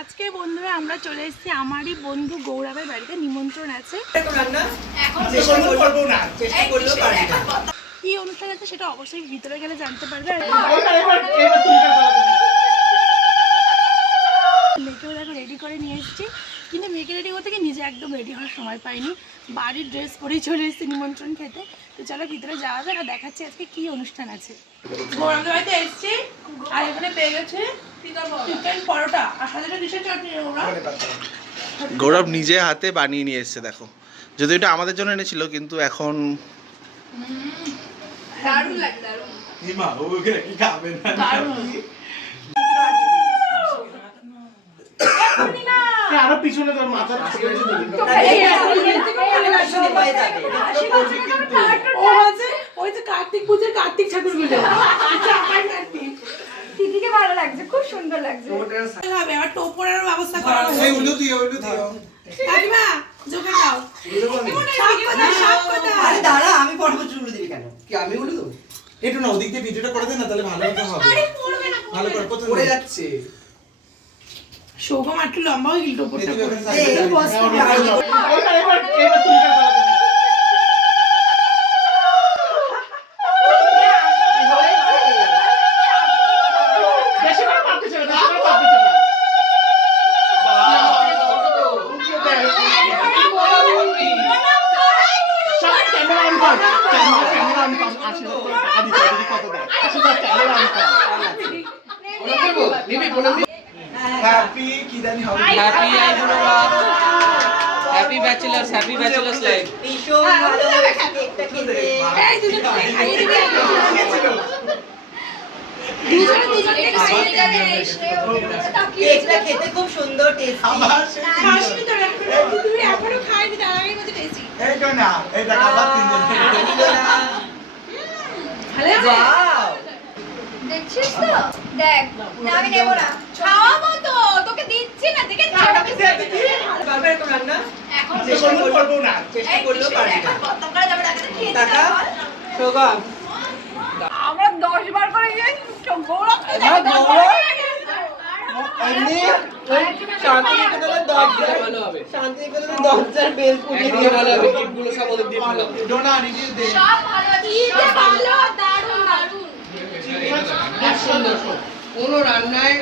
আজকে বন্ধুরা আমরা চলে এসেছি আমারই বন্ধু গৌরবের বাড়িতে নিমন্ত্রণ আছে। কি অনুষ্ঠান আছে সেটা অবশ্যই ভিতরে গেলে জানতে পারবে। রেডি করতে গিয়ে নিজে একদম রেডি হওয়ার সময় পাইনি। বাড়ির ড্রেস পরেই চলে এসেছি নিমন্ত্রণ খেতে। তো চলো ভিতরে যাওয়া যাক আর দেখাচ্ছি আজকে কি অনুষ্ঠান আছে। গৌরবের বাড়িতে এসেছি আর এখানে পেয়ে গেছে চিকেন পরোটা আর সাথে কিসের চাটনি গৌরব নিজে হাতে বানিয়ে নিয়ে এসছে দেখো। যদি এটা আমাদের জন্য এনেছিল কিন্তু এখন দারুণ লাগে দারুণ হিমা ওগুলো কি খাবে না দারুণ আরও পিছনে তোর মাথা ও আছে? ওই যে কার্তিক পুজোর কার্তিক ঠাকুরগুলো দিদিকে ভালো লাগছে খুব সুন্দর লাগছে। হবে আবার টোপ ব্যবস্থা করা হবে। এই উলু দিও উলু দিও। কাকিমা জোকে দাও। সব কথা সব কথা। আরে দাঁড়া আমি পড়ব চুল দিবি কেন? কি আমি উঠে দেবো? একটু না ওদিক দিয়ে ভিডিওটা করে দে না তাহলে ভালো হবে। ভালো করে পড়ে যাচ্ছে। শোভা মাত্র লম্বা হয়ে গেল টোপরটা পরে। হ্যাপি কি জানি হবে happy happy bachelors happy bachelors life ভীষণ ভালো কেকটা খেতে এই দুজনকে খাইয়ে দিবি দুজনে দুজনকে খাইয়ে যাবে কেকটা খেতে খুব সুন্দর টেস্টি আবার খাসনি তো এখনও এখনও খাইনি তার আগেই বলতে পেয়েছি এই তো না তিনজন দেখছিস তো দেখ আমি নেব না খাওয়াবো তো তোকে দিচ্ছি না দেখে পারবে তো রান্না এখন চেষ্টা করব না। চেষ্টা করলেও পারি না। কত করে যাবে টাকা খেয়ে আমরা দশ বার করে গৌরব এমনি শান্তিনিকেতনের দরজার শান্তিনিকেতনের দরজার বেল পুড়িয়ে দিয়ে ভালো হবে। গিফটগুলো সব ওদের দিয়ে ভালো ডোনা নিজে দে। সব ভালো ঈদে ভালো দারুণ দারুণ। সুন্দর কোনো রান্নায়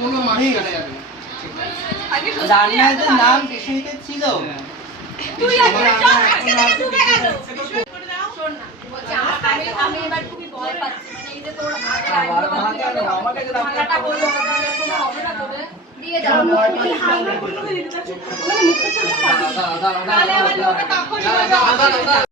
কোনো কাটা যাবে। না রান্নার যে নাম বিষ্ণুতে ছিল তুই ডুবে গেল আমি আমি এবার খুবই ভয় পাচ্ছি মানে এই যে তোর আমাকে হবে না তোদের দিয়ে যাও। মানে মুখটা